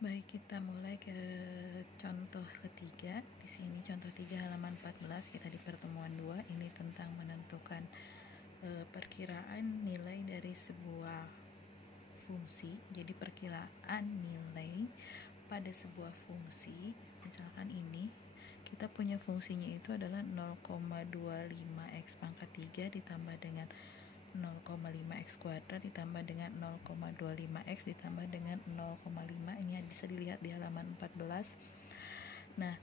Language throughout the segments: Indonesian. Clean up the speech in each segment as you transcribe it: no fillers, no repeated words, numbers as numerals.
Baik, kita mulai ke contoh ketiga. Di sini contoh 3 halaman 14, kita di pertemuan 2. Ini tentang menentukan perkiraan nilai dari sebuah fungsi. Jadi perkiraan nilai pada sebuah fungsi, misalkan ini kita punya fungsinya itu adalah 0,25 x pangkat 3 ditambah dengan 0,5 x kuadrat ditambah dengan 0,25 x ditambah dengan 0,5. Ini bisa dilihat di halaman 14. Nah,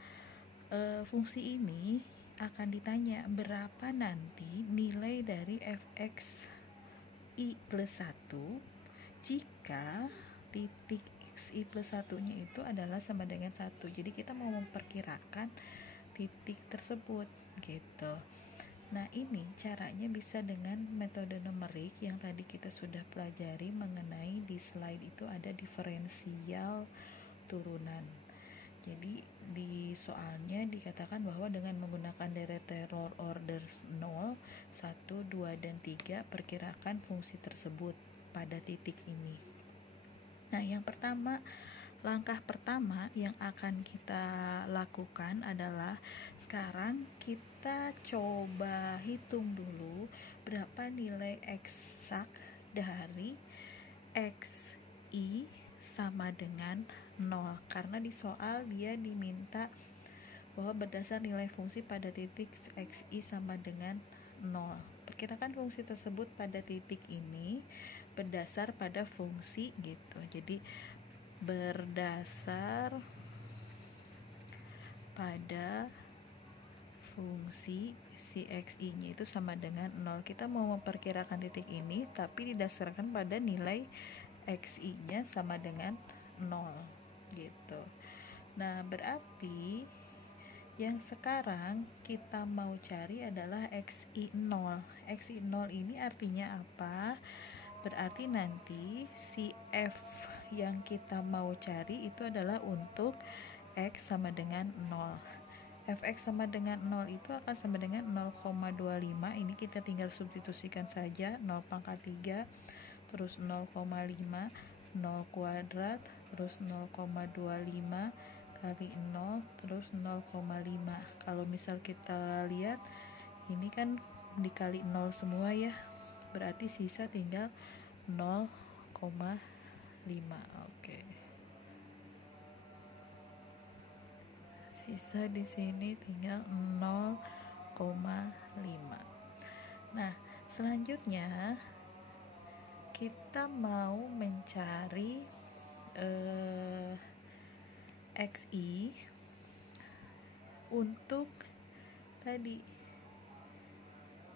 fungsi ini akan ditanya berapa nanti nilai dari fx i plus 1 jika titik xi plus 1 nya itu adalah sama dengan 1. Jadi kita mau memperkirakan titik tersebut gitu. Nah, ini caranya bisa dengan metode numerik yang tadi kita sudah pelajari mengenai di slide itu ada diferensial turunan. Jadi di soalnya dikatakan bahwa dengan menggunakan deret Taylor order 0, 1, 2, dan 3 perkirakan fungsi tersebut pada titik ini. Nah, langkah pertama yang akan kita lakukan adalah sekarang kita coba hitung dulu berapa nilai eksak dari xi sama dengan 0, karena di soal dia diminta bahwa berdasar nilai fungsi pada titik xi sama dengan 0. Perkirakan fungsi tersebut pada titik ini berdasar pada fungsi gitu. Jadi berdasar pada fungsi si xi nya itu sama dengan 0. Kita mau memperkirakan titik ini tapi didasarkan pada nilai xi nya sama dengan 0 gitu. Nah, berarti yang sekarang kita mau cari adalah xi0. Xi0 ini artinya apa? Berarti nanti si f yang kita mau cari itu adalah untuk x sama dengan 0. Fx sama dengan 0 itu akan sama dengan 0,25. Ini kita tinggal substitusikan saja, 0 pangkat 3 terus 0,5, 0 kuadrat terus 0,25 kali 0 terus 0,5. Kalau misal kita lihat ini kan dikali 0 semua ya, berarti sisa tinggal 0,5. Oke. Sisa di sini tinggal 0,5. Nah, selanjutnya kita mau mencari xi untuk tadi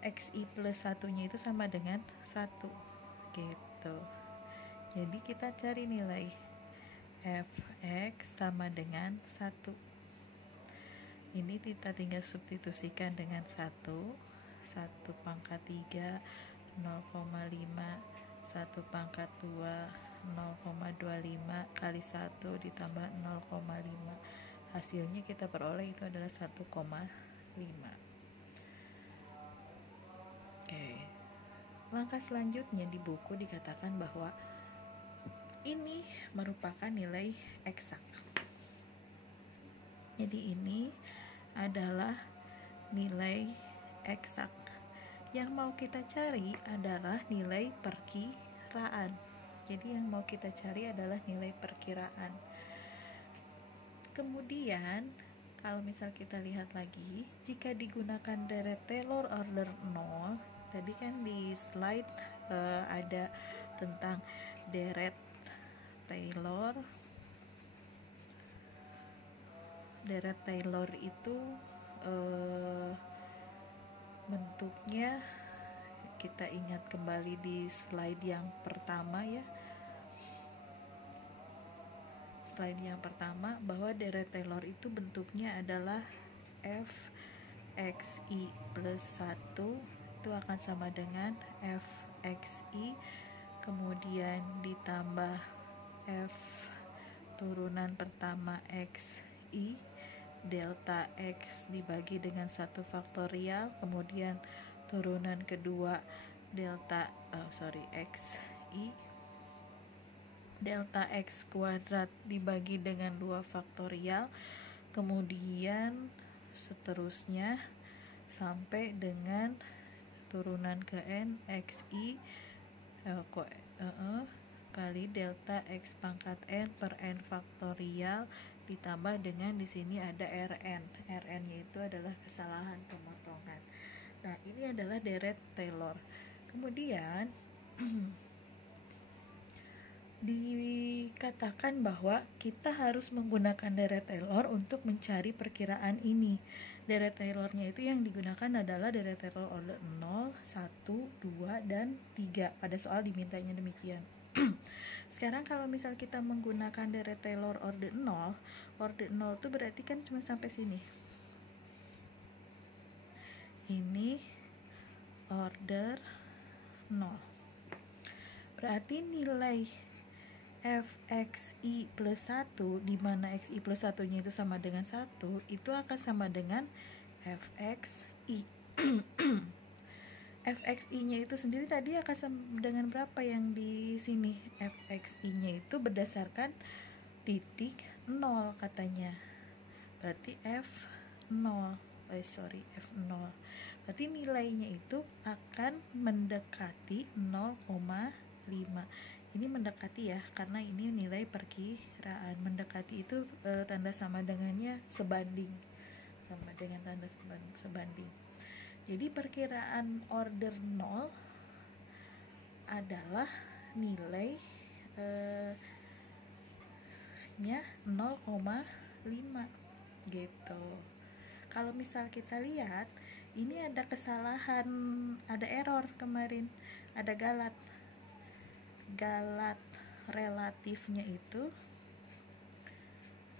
xi plus 1 nya itu sama dengan 1 gitu. Jadi kita cari nilai fx sama dengan 1. Ini kita tinggal substitusikan dengan 1 pangkat 3 0,5, 1 pangkat 2 0,25 kali 1 ditambah 0,5. Hasilnya kita peroleh itu adalah 1,5. Oke. Langkah selanjutnya di buku dikatakan bahwa ini merupakan nilai eksak. Jadi ini adalah nilai eksak. Yang mau kita cari adalah nilai perkiraan. Jadi yang mau kita cari adalah nilai perkiraan. Kemudian kalau misal kita lihat lagi, jika digunakan deret Taylor order 0, tadi kan di slide ada tentang deret Taylor. Deret Taylor itu bentuknya kita ingat kembali di slide yang pertama ya. Slide yang pertama bahwa deret Taylor itu bentuknya adalah fxi plus 1 itu akan sama dengan fxi kemudian ditambah f turunan pertama xi delta x dibagi dengan 1 faktorial, kemudian turunan kedua delta xi delta x kuadrat dibagi dengan 2 faktorial, kemudian seterusnya sampai dengan turunan ke n xi kali delta x pangkat n per n faktorial ditambah dengan di sini ada rn. Rn-nya itu adalah kesalahan pemotongan. Nah, ini adalah deret Taylor. Kemudian dikatakan bahwa kita harus menggunakan deret Taylor untuk mencari perkiraan ini. Deret Taylor-nya itu yang digunakan adalah deret Taylor order 0, 1, 2, dan 3. Pada soal dimintanya demikian. Sekarang kalau misal kita menggunakan deret Taylor order 0 itu berarti kan cuma sampai sini. Ini order 0. Berarti nilai fxi plus 1, di mana xi plus 1-nya itu sama dengan 1, itu akan sama dengan fxi. fxi-nya itu sendiri tadi akan sama dengan berapa yang di sini? Fxi-nya itu berdasarkan titik 0 katanya. Berarti F0. F0. Berarti nilainya itu akan mendekati 0,5. Ini mendekati ya, karena ini nilai perkiraan. Mendekati itu tanda sama dengannya sebanding, sama dengan tanda sebanding. Jadi perkiraan order 0 adalah nilai nya 0,5 gitu. Kalau misal kita lihat, ini ada kesalahan, ada error kemarin, ada galat relatifnya itu,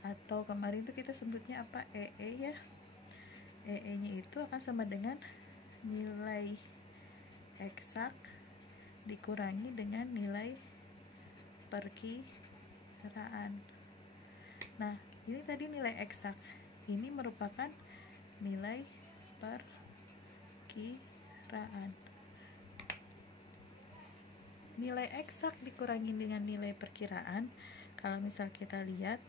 atau kemarin itu kita sebutnya apa, ya, nya itu akan sama dengan nilai eksak dikurangi dengan nilai perkiraan. Nah, ini tadi nilai eksak, ini merupakan nilai perkiraan. Nilai eksak dikurangi dengan nilai perkiraan, kalau misal kita lihat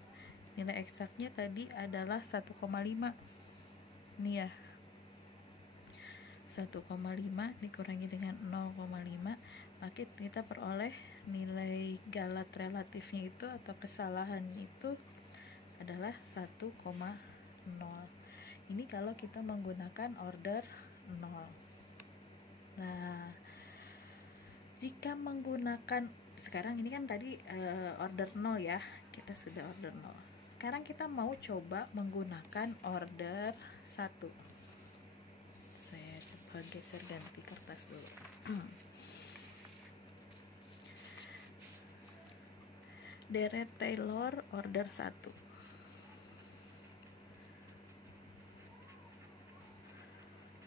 nilai eksaknya tadi adalah 1,5. Ini ya, 1,5 dikurangi dengan 0,5, maka kita peroleh nilai galat relatifnya itu atau kesalahannya itu adalah 1,0. Ini kalau kita menggunakan order 0. Nah, jika menggunakan, sekarang ini kan tadi order 0 ya, kita sudah order 0. Sekarang kita mau coba menggunakan order 1. Saya coba geser ganti kertas dulu. Deret Taylor order 1.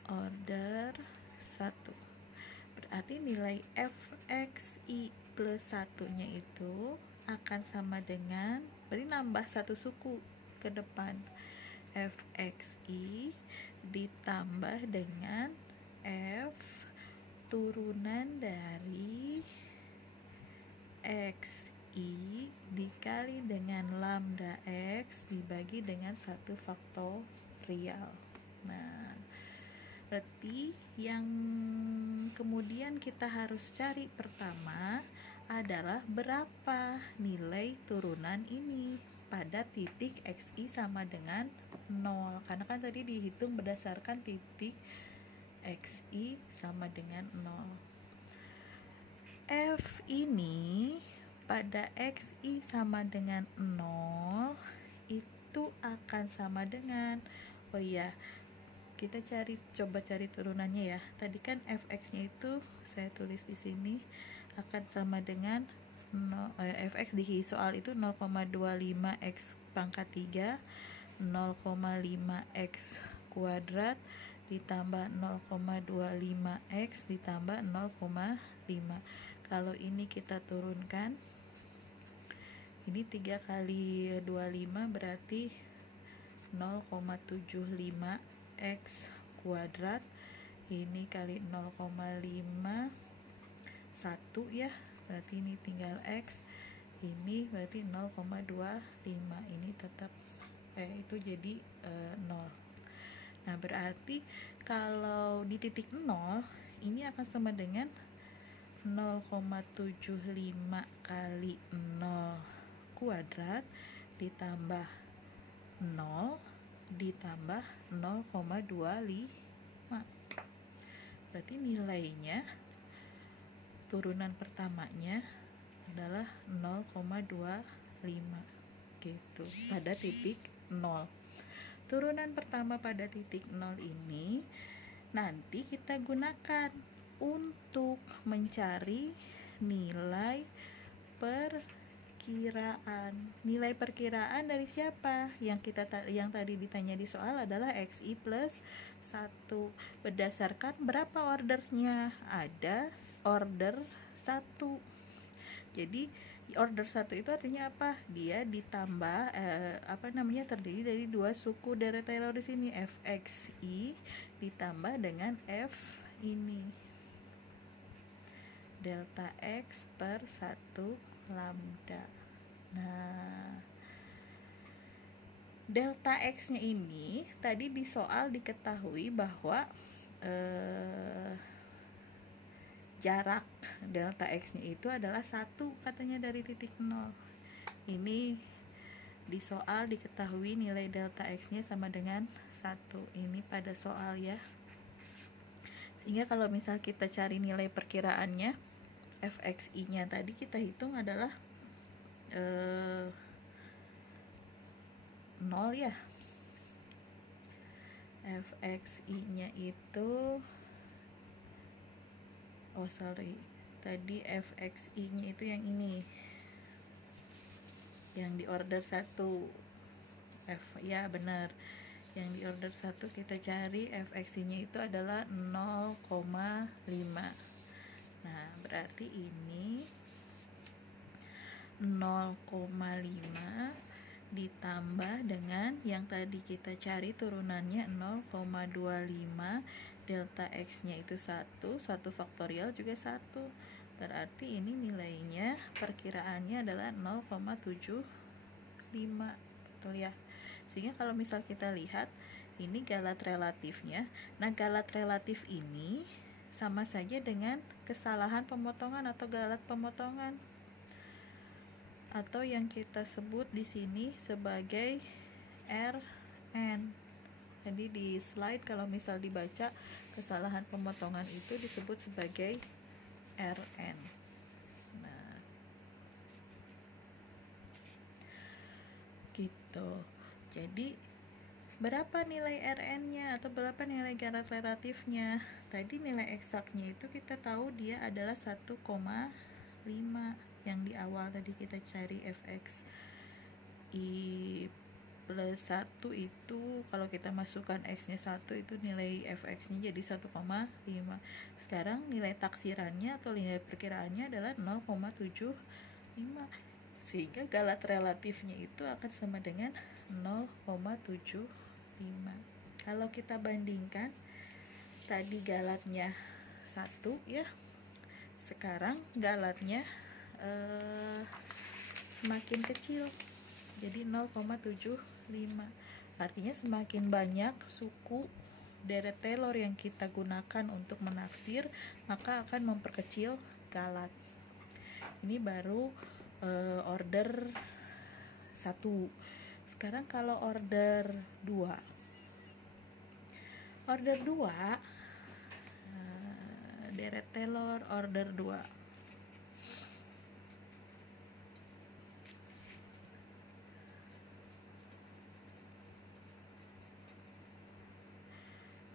Order 1. Berarti nilai fxi plus 1-nya itu akan sama dengan, berarti nambah satu suku ke depan, fxi ditambah dengan f turunan dari xi dikali dengan lambda x dibagi dengan 1 faktorial. Nah, berarti yang kemudian kita harus cari pertama adalah berapa nilai turunan ini pada titik xi sama dengan 0, karena kan tadi dihitung berdasarkan titik xi sama dengan 0. F ini pada xi sama dengan 0 itu akan sama dengan, oh iya, kita coba cari turunannya ya. Tadi kan fx-nya itu saya tulis di sini akan sama dengan fx di soal itu 0,25 x pangkat 3, 0,5 x kuadrat ditambah 0,25 x ditambah 0,5. Kalau ini kita turunkan, ini 3 kali 25 berarti 0,75 x kuadrat, ini kali 0,5 1 ya, berarti ini tinggal x ini berarti 0,25, ini tetap itu jadi 0. Nah berarti kalau di titik 0 ini akan sama dengan 0,75 kali 0 kuadrat ditambah 0 ditambah 0,25. Berarti nilainya turunan pertamanya adalah 0,25 gitu pada titik 0. Turunan pertama pada titik 0 ini nanti kita gunakan untuk mencari nilai perkiraan. Nilai perkiraan dari siapa? Yang tadi ditanya di soal adalah XI plus 1. Berdasarkan berapa ordernya? Ada order 1. Jadi order 1 itu artinya apa? Dia ditambah terdiri dari dua suku deret Taylor di sini, fxi ditambah dengan f ini, delta x per 1 lambda. Nah, delta x-nya ini tadi di soal diketahui bahwa jarak delta x-nya itu adalah 1 katanya dari titik 0. Ini di soal diketahui nilai delta x-nya sama dengan 1. Ini pada soal ya. Sehingga kalau misal kita cari nilai perkiraannya, fxi-nya tadi kita hitung adalah 0 ya. fxi-nya itu tadi fxi-nya itu yang ini, yang di order 1 ya benar, yang di order 1 kita cari fxi-nya itu adalah 0,5. Nah berarti ini 0,5 ditambah dengan yang tadi kita cari turunannya 0,25, delta x-nya itu 1 faktorial juga 1. Berarti ini nilainya perkiraannya adalah 0,75. Betul ya? Sehingga kalau misal kita lihat ini galat relatifnya. Nah, galat relatif ini sama saja dengan kesalahan pemotongan atau galat pemotongan, atau yang kita sebut di sini sebagai Rn. Jadi di slide kalau misal dibaca kesalahan pemotongan itu disebut sebagai Rn. Nah, gitu. Jadi berapa nilai Rn-nya atau berapa nilai galat relatifnya? Tadi nilai eksaknya itu kita tahu dia adalah 1,5. Yang di awal tadi kita cari fx i plus 1 itu kalau kita masukkan x nya 1 itu nilai fx nya jadi 1,5. Sekarang nilai taksirannya atau nilai perkiraannya adalah 0,75, sehingga galat relatifnya itu akan sama dengan 0,75. Kalau kita bandingkan tadi galatnya 1 ya, sekarang galatnya semakin kecil jadi 0,75. Artinya semakin banyak suku deret Taylor yang kita gunakan untuk menaksir, maka akan memperkecil galat. Ini baru order 1. Sekarang kalau order 2 deret Taylor order 2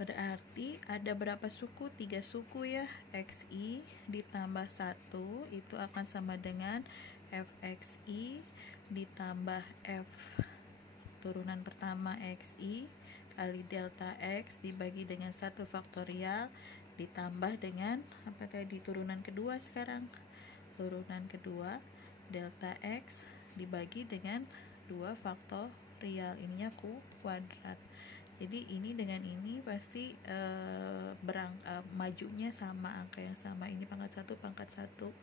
berarti ada berapa suku? 3 suku ya. XI ditambah 1 itu akan sama dengan fxi ditambah f turunan pertama xi kali delta x dibagi dengan 1 faktorial ditambah dengan apa tadi turunan kedua. Sekarang turunan kedua delta x dibagi dengan 2 faktorial, ininya kuadrat. Jadi ini dengan ini pasti majunya sama, angka yang sama. Ini pangkat 1 pangkat 1,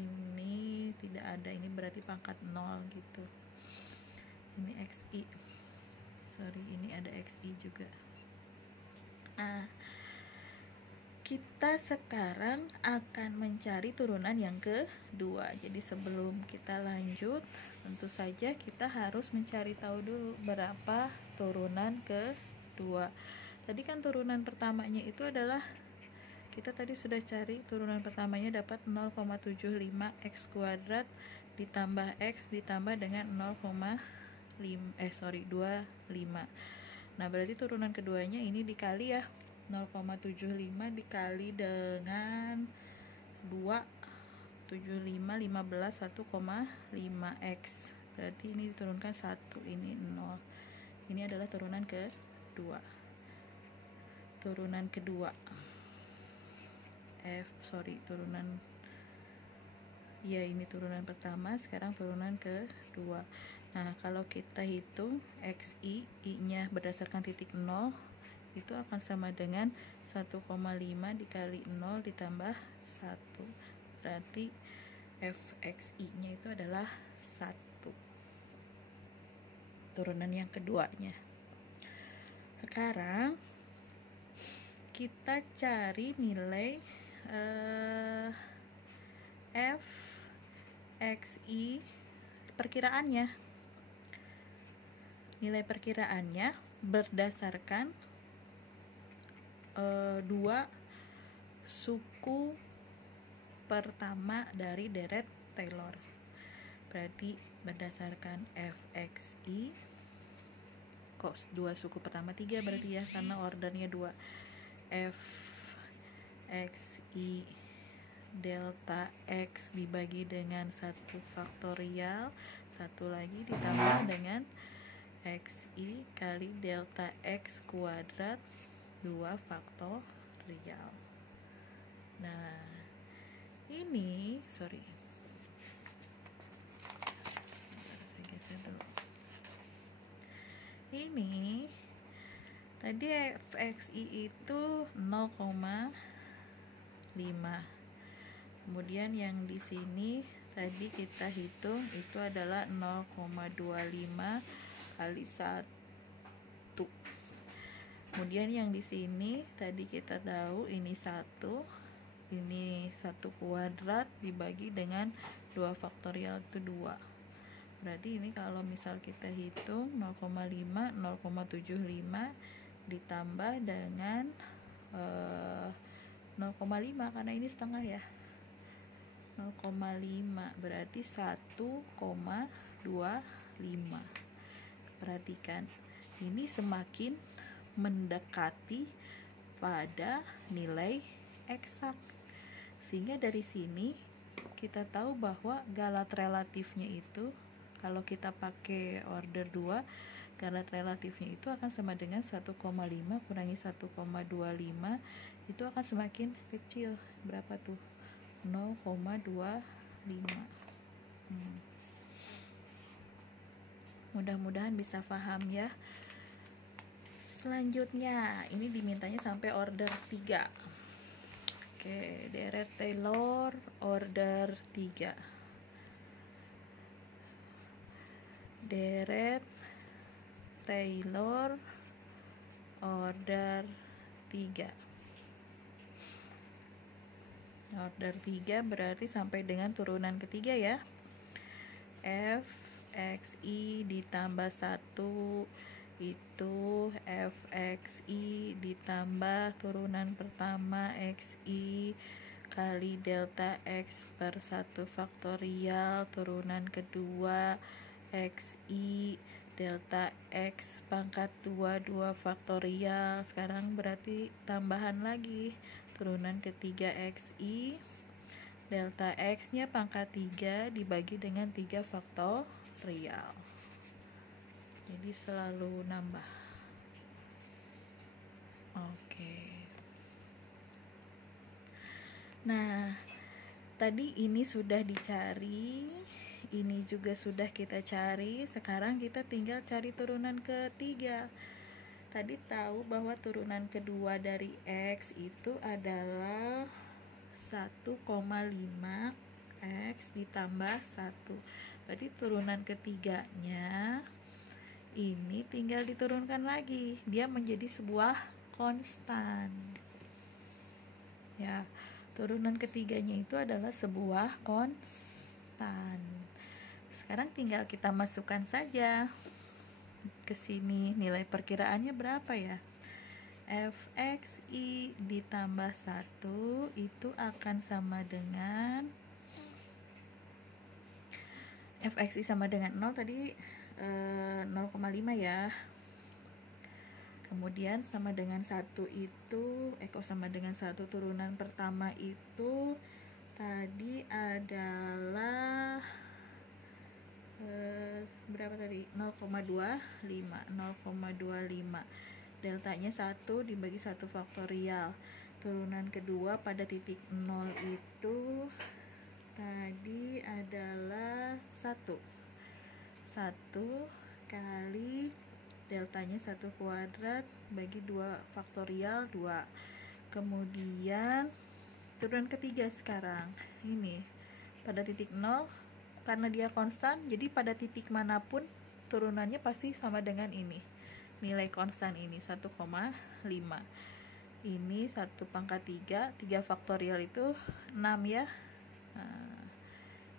ini tidak ada, ini berarti pangkat 0 gitu. Ini XI, sorry, ini ada XI juga. Nah, kita sekarang akan mencari turunan yang kedua. Jadi sebelum kita lanjut, tentu saja kita harus mencari tahu dulu berapa turunan kedua. Tadi kan turunan pertamanya itu adalah, kita tadi sudah cari turunan pertamanya dapat 0,75 X kuadrat ditambah X ditambah dengan 25. Nah, berarti turunan keduanya ini dikali ya, 0,75 dikali dengan 2, 75, 15, 1,5 X. Berarti ini diturunkan 1, ini 0. Ini adalah turunan kedua. Turunan kedua. Ini turunan pertama, sekarang turunan kedua. Nah, kalau kita hitung XI, I-nya berdasarkan titik 0, itu akan sama dengan 1,5 dikali 0 ditambah 1. Berarti FXI-nya itu adalah 1. Turunan yang keduanya. Sekarang kita cari nilai FXI perkiraannya. Nilai perkiraannya berdasarkan dua suku pertama dari deret Taylor. Berarti berdasarkan FXI, kok dua suku pertama, 3 berarti ya, karena ordernya 2. FXI delta X dibagi dengan 1 faktorial, 1 lagi ditambah dengan XI kali delta X kuadrat 2 faktorial. Nah, ini saya geser dulu. Ini tadi FXI itu 0,5. Kemudian yang di sini tadi kita hitung itu adalah 0,25 kali 1. Kemudian yang di sini tadi kita tahu ini 1 kuadrat dibagi dengan 2 faktorial itu 2. Berarti ini kalau misal kita hitung 0,5, 0,75 ditambah dengan 0,5 karena ini setengah ya, 0,5 berarti 1,25. Perhatikan, ini semakin mendekati pada nilai eksak, sehingga dari sini kita tahu bahwa galat relatifnya itu, kalau kita pakai order 2, galat relatifnya itu akan sama dengan 1,5 kurangi 1,25, itu akan semakin kecil. Berapa tuh? 0,25. Mudah-mudahan bisa paham ya. Selanjutnya ini dimintanya sampai order 3. Oke, deret Taylor order 3. Deret Taylor order 3. Order 3 berarti sampai dengan turunan ketiga ya. FXI ditambah 1 itu FXI ditambah turunan pertama XI kali delta X per 1 faktorial, turunan kedua XI delta X pangkat 2 faktorial. Sekarang berarti tambahan lagi, turunan ketiga XI delta X nya pangkat 3 dibagi dengan 3 faktorial. Jadi selalu nambah. Oke. Nah, tadi ini sudah dicari, ini juga sudah kita cari. Sekarang kita tinggal cari turunan ketiga. Tadi tahu bahwa turunan kedua dari X itu adalah 1,5 fx ditambah 1. Berarti turunan ketiganya ini tinggal diturunkan lagi, dia menjadi sebuah konstan. Ya, turunan ketiganya itu adalah sebuah konstan. Sekarang tinggal kita masukkan saja ke sini nilai perkiraannya berapa ya. fxi ditambah 1 itu akan sama dengan fxi sama dengan 0 tadi 0,5 ya. Kemudian sama dengan 1 itu sama dengan 1 turunan pertama itu tadi adalah berapa tadi? 0,25. Deltanya 1 dibagi 1 faktorial. Turunan kedua pada titik 0 itu tadi adalah 1 kali deltanya 1 kuadrat bagi 2 faktorial 2. Kemudian turunan ketiga sekarang ini pada titik 0, karena dia konstan jadi pada titik manapun turunannya pasti sama dengan ini, nilai konstan ini 1,5. Ini 1 pangkat 3 faktorial itu 6 ya. Nah,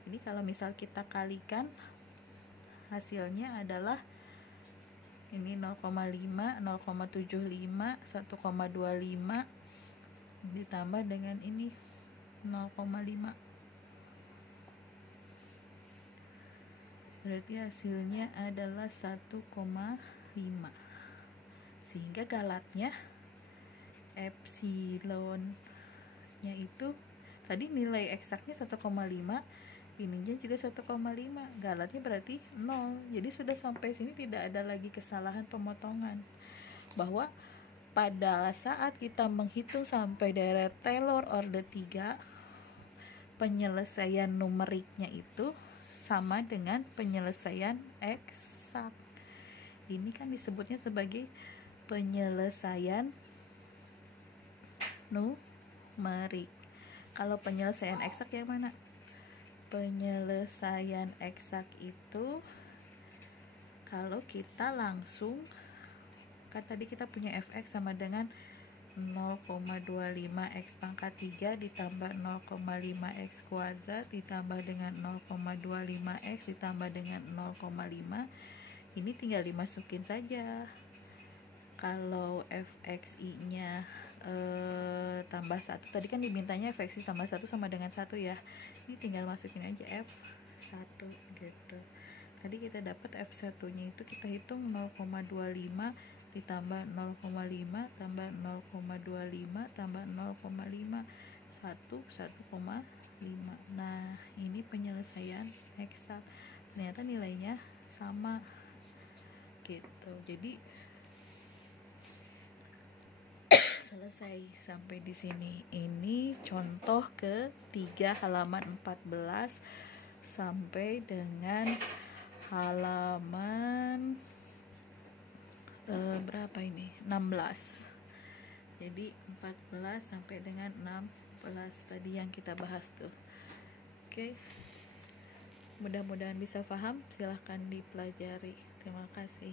ini kalau misal kita kalikan hasilnya adalah ini 0,5, 0,75, 1,25 ditambah dengan ini 0,5. Berarti hasilnya adalah 1,5. Sehingga galatnya epsilonnya itu tadi nilai eksaknya 1,5, ininya juga 1,5, galatnya berarti 0. Jadi sudah sampai sini tidak ada lagi kesalahan pemotongan, bahwa pada saat kita menghitung sampai daerah Taylor order 3, penyelesaian numeriknya itu sama dengan penyelesaian eksak. Ini kan disebutnya sebagai penyelesaian numerik. Kalau penyelesaian eksak yang mana? Penyelesaian eksak itu kalau kita langsung, kan tadi kita punya fx sama dengan 0,25 x pangkat 3 ditambah 0,5 x kuadrat ditambah dengan 0,25 x ditambah dengan 0,5. Ini tinggal dimasukin saja. Kalau fxi nya tambah 1, tadi kan dimintanya fxi tambah 1 sama dengan 1 ya. Ini tinggal masukin aja f1 gitu. Tadi kita dapat f1 nya itu kita hitung 0,25 ditambah 0,5 tambah 0,25 tambah 0,5 1,5. Nah, ini penyelesaian eksak. Ternyata nilainya sama gitu. Jadi selesai sampai di sini. Ini contoh ke-3 halaman 14 sampai dengan halaman berapa ini? 16. Jadi 14 sampai dengan 16 tadi yang kita bahas tuh. Oke. Mudah-mudahan bisa paham. Silahkan dipelajari. Terima kasih.